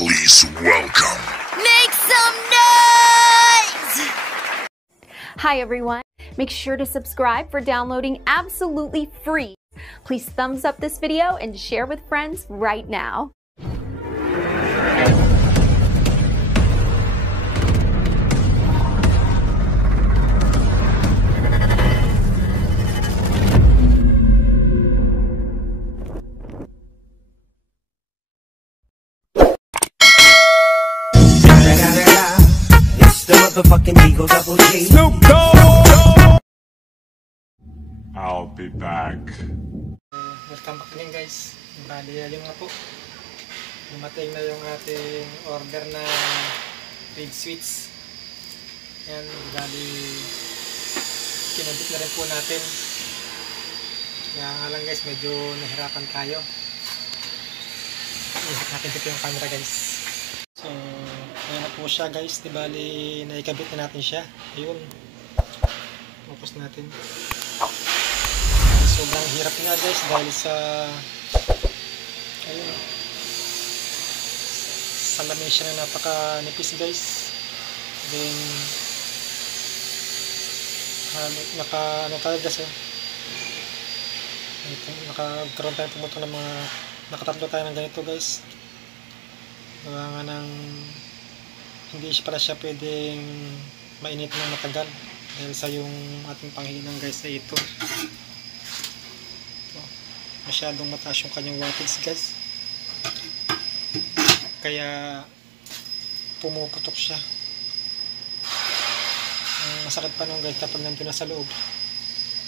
Please welcome. Make some noise! Hi everyone. Make sure to subscribe for downloading absolutely free. Please thumbs up this video and share with friends right now. It's the motherfucking Eagle Double G. Snoop Dogg. I'll be back. Welcome back din guys. Bali, yung nga po. Dumating na yung ating order na red sweets. Yan, bali kinabit na rin po natin. Kaya nga lang guys, medyo nahirapan tayo. Ihat natin dito yung camera guys. So, ayan na po siya guys. Di bali, naikabit na natin siya. Ayun. Focus natin. Sobrang hirap nga guys dahil sa ayun, sa lamesa na napaka-nipis guys. Then ano talagas nakakaroon tayo pumutong ng mga nakatatlo tayo ng ganito guys. Gawa nga ng hindi pala siya pwedeng mainit ng matagal dahil sa yung ating panghinang guys ay ito. Masyadong mataas yung kanyang wattage guys, kaya pumuputok siya. Masakit pa nung guys kapag nandun na sa loob,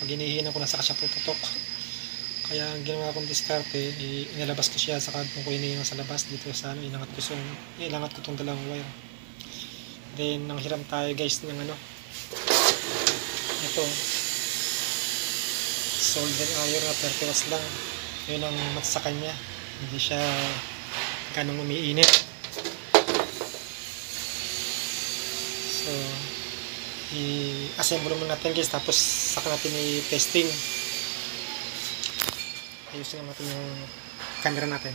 pag inihinan ko na saka siya puputok. Kaya ang ginawa kong diskarte, inilabas ko siya saka kung ko inihinan sa labas dito sa ano, ilangat ko itong dalawang wire. Then nanghiram tayo guys ng ano, ito soldering iron na 30 watts lang. Yun ang mat sa kanya, hindi siya ganong umiinit. So i-assemble muna natin guys, tapos saka natin i-testing. Ayusin natin yung camera natin.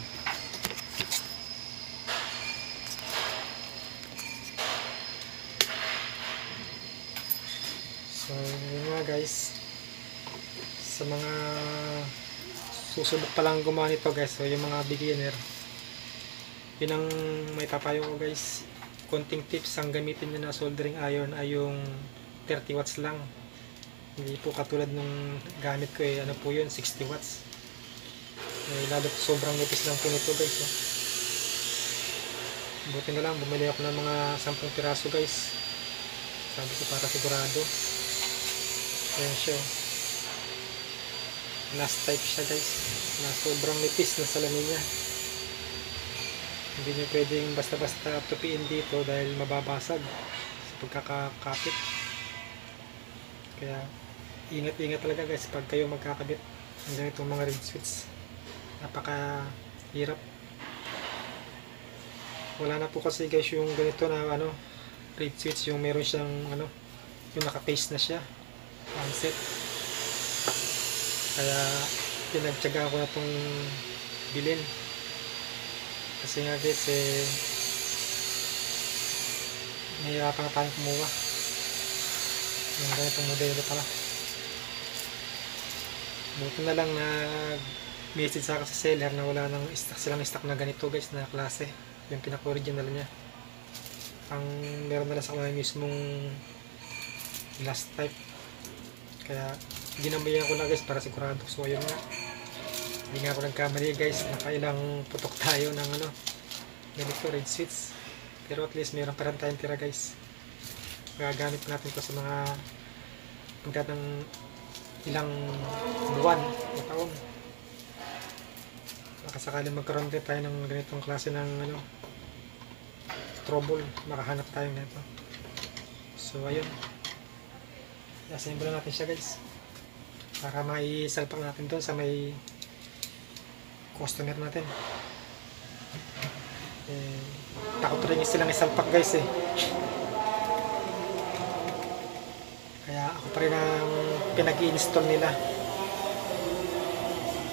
So yun nga guys, sa mga susubok pa lang gumawa nito guys, so yung mga beginner, yun ang may papayo ko guys. Konting tips, ang gamitin nyo na soldering iron ay yung 30 watts lang, hindi po katulad nung gamit ko ano po yun, 60 watts. Lalo sobrang nipis lang po nito guys. Buti na lang bumili ako ng mga 10 piraso guys, sabi ko para sigurado. Ayan siya, last type siya guys, na sobrang nipis na salamin niya. Hindi nyo pwedeng basta-basta tupiin dito dahil mababasag sa pagkakakapit. Kaya ingat-ingat talaga guys pag kayo magkakabit ng ganitong mga red switch. Napaka hirap. Wala na po kasi guys yung ganito na ano, red switch, yung meron siyang ano, yung naka-case na siya, handset. Kaya pinagtyaga ko na itong bilhin kasi nga guys nahihirapan na tayong kumuha yung ganitong modelo pala. Buti na lang na message sa akin sa seller na wala nang silang stock na ganito guys, na klase, yung pinaka-original niya. Ang meron na lang sa kanila mismong last type, kaya ginamayan ko na guys para sigurado. So ayun nga, hindi nga ako nagkamali guys, nakailang putok tayo ng ano, ganito red switch, pero at least meron pa rin tayong tira guys. Gagamit natin to sa mga pagkat ng ilang buwan o taon, makasakali magkaroon din tayo ng ganitong klase ng ano, trouble, makahanap tayo nito. So ayun, i-assemble natin siya guys para maisalpak natin doon sa may customer natin. Takot rin silang isalpak guys kaya ako pa rin ang pinag-i-install nila.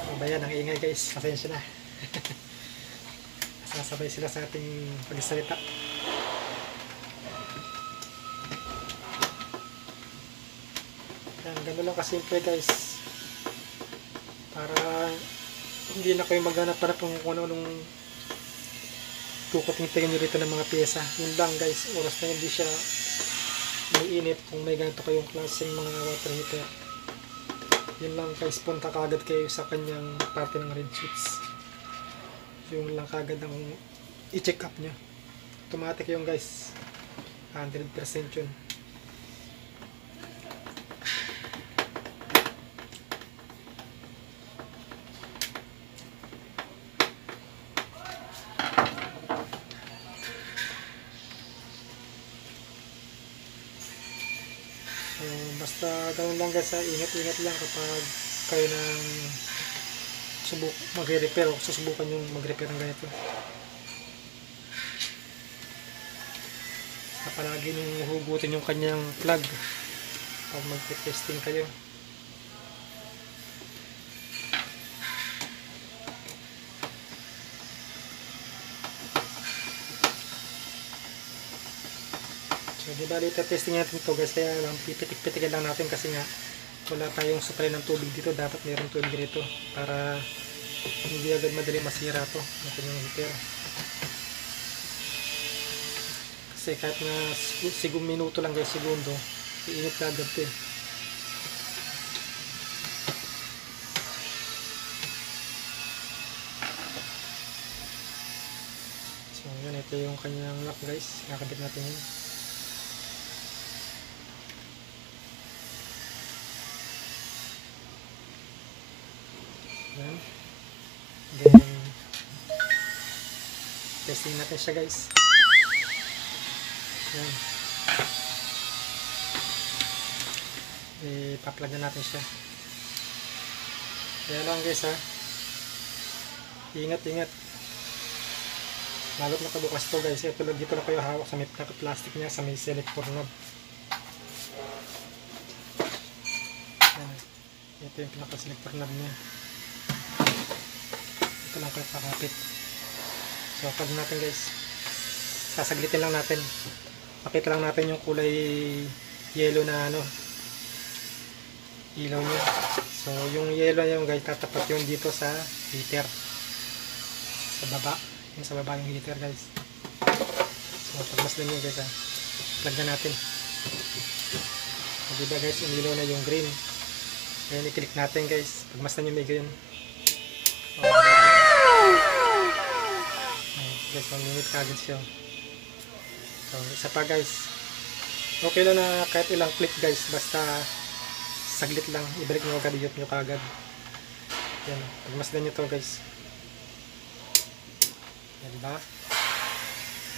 Ano ba yan, ang ingay guys, pasensya na. sasabay sila sa ating pagsalita. Yan, gano'n lang kasimple guys. Para hindi na kayo maghanap para kung ano-anong kukuting-tingin nyo rito ng mga pyesa. Yun lang guys, oras na hindi siya may init kung may ganito kayong klaseng mga water heater. Yun lang guys, punta kagad kayo sa kanyang parte ng red switch. Yung lang kagad ang i-check up nyo. Automatic yung guys, 100% yun. Basta ganoon lang guys, ingat-ingat lang kapag kayo nang magre-repair o susubukan yung mag-repair ng ganito. Palagi nyung hugutin yung kanyang plug pag mag-testing kayo. So di ba dito testing natin ito guys, kaya lang pipitik-pitikin lang natin kasi nga wala tayong supply ng tubig dito. Dapat mayroong tubig dito para hindi agad madali masira to ang kanyang heater. Kasi kahit na minuto lang guys, segundo, iinit ka agad eh. So yan, ito yung kanyang lock guys, nakabit natin yun. Yan. Then testing natin siya guys. Yan. Ipa-plug na natin siya. Kaya lang guys ha, ingat-ingat. Lalo't nakabukas to guys, ito lang dito na kayo hawak sa may plastic niya, sa may selector knob. Yan. Ito yung pinaka-selector knob niya. Ito lang kayo pakapit. So plug natin guys, sasaglitin lang natin. Pakita lang natin yung kulay yellow na ano, ilaw niya. So yung yellow yung guys, tatapat yun dito sa heater, sa baba, yung sa baba yung heater guys. So pagmasdan nyo guys ha, plug na natin. So, diba guys, yung ilaw na yung green, ayan, i-click natin guys, pagmasdan nyo may ganyan. Guys, 1 minute kagad siya. So, isa pa guys, okay lang na kahit ilang click guys, basta saglit lang, ibalik nyo agad, i-mute nyo kagad. Yan, pagmasdan nyo to guys. Yan, diba?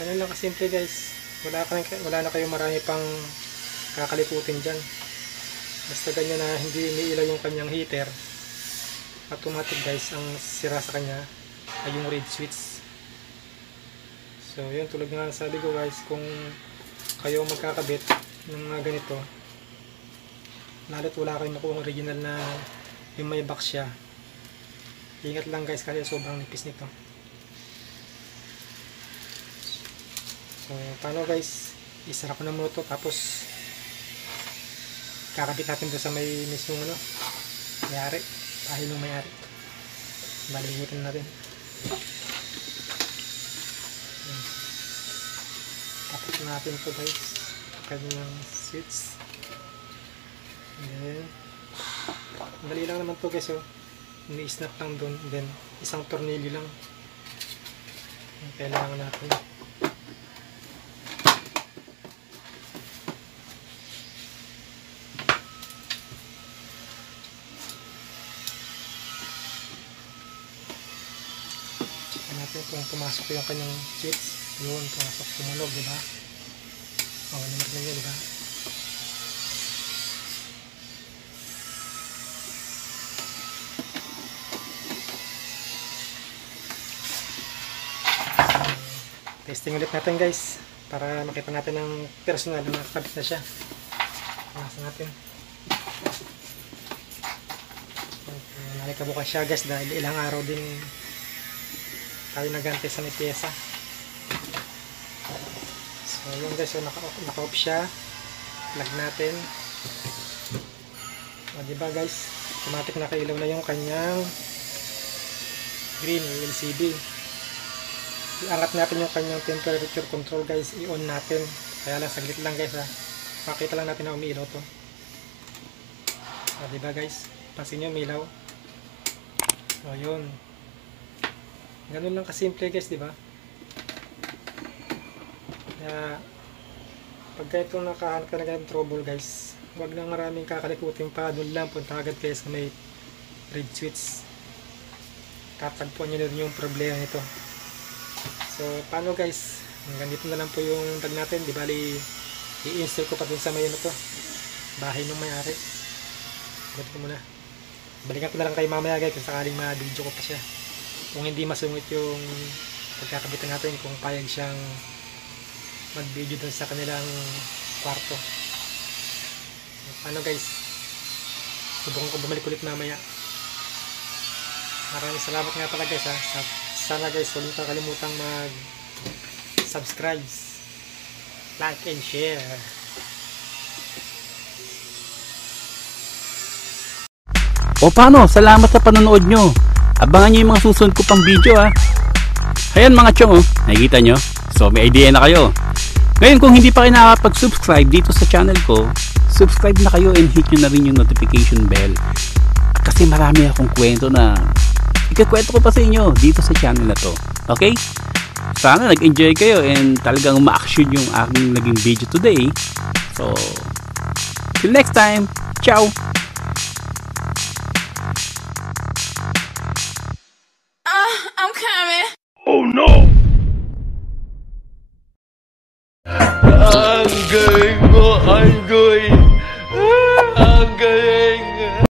Ganun lang kasimple guys, wala na kayong marami pang kakaliputin dyan. Basta ganyan na hindi umiilaw yung kanyang heater, automatic guys, ang sira sa kanya ay yung red switch. So yun, tulad nga sabi ko guys, kung kayo magkakabit ng mga ganito, lalo't wala kayong makuha original na yung may box siya, ingat lang guys kasi sobrang nipis nito. So paano guys, isara ko na muna ito, tapos kakabit natin doon sa may mismong ano, mayari, pahil ng mayari, balimutin natin. Tapos natin ito guys, kanyang switch. And then dali lang naman ito guys, oh. Ni-snap lang doon, then isang tornilyo lang ang kailangan natin. Check natin kung pumasok yung kanyang switch. Yun, pumasok, tumunog, diba? O, naman na yun, diba? Testing ulit natin guys, para makita natin ng personal na nakakabit na siya. Nasa natin. Nakikabukas siya guys dahil ilang araw din tayo nagante sa may pyesa. So yun guys, so naka-off siya. Plug natin. O diba guys, automatic nakailaw na yung kanyang green LCD. Iangat natin yung kanyang temperature control guys, i-on natin. Kaya lang saglit lang guys ha. Makita lang natin na umiilaw to. O diba guys, pansin nyo umiilaw. O yun. Ganun lang kasimple guys, diba? Kaya pagka ito nakahanap ka na ganun trouble guys, huwag lang maraming kakalikutin pa, doon lang punta agad kayo sa may red switch. Tatagpuan nyo na rin yung problema nito. So paano guys, hanggang dito na lang po yung tag natin. Di bali i-install ko pa dun sa may ano to, bahay ng may-ari. Ganito ko muna, balikan ko na lang kayo mamaya guys kung sakaling ma-video ko pa siya, kung hindi masungit yung pagkakabitan natin, kung payag siyang mag-video dun sa kanilang kwarto. Ano guys, subukan ko bumalik ulit mamaya. Maraming salamat nga pala guys ha. Sana guys, huwag nyo kakalimutang mag-subscribe, like and share. O paano, salamat sa panonood nyo. Abangan nyo yung mga susunod ko pang video ha. Ayan mga chong, nakikita nyo? So may idea na kayo. Ngayon kung hindi pa kayo nakakapag-subscribe dito sa channel ko, subscribe na kayo and hit nyo na rin yung notification bell. Kasi marami akong kwento na ikakwento ko pa sa inyo dito sa channel na to. Okay? Sana nag-enjoy kayo and talagang ma-action yung aking naging video today. So, till next time. Ciao!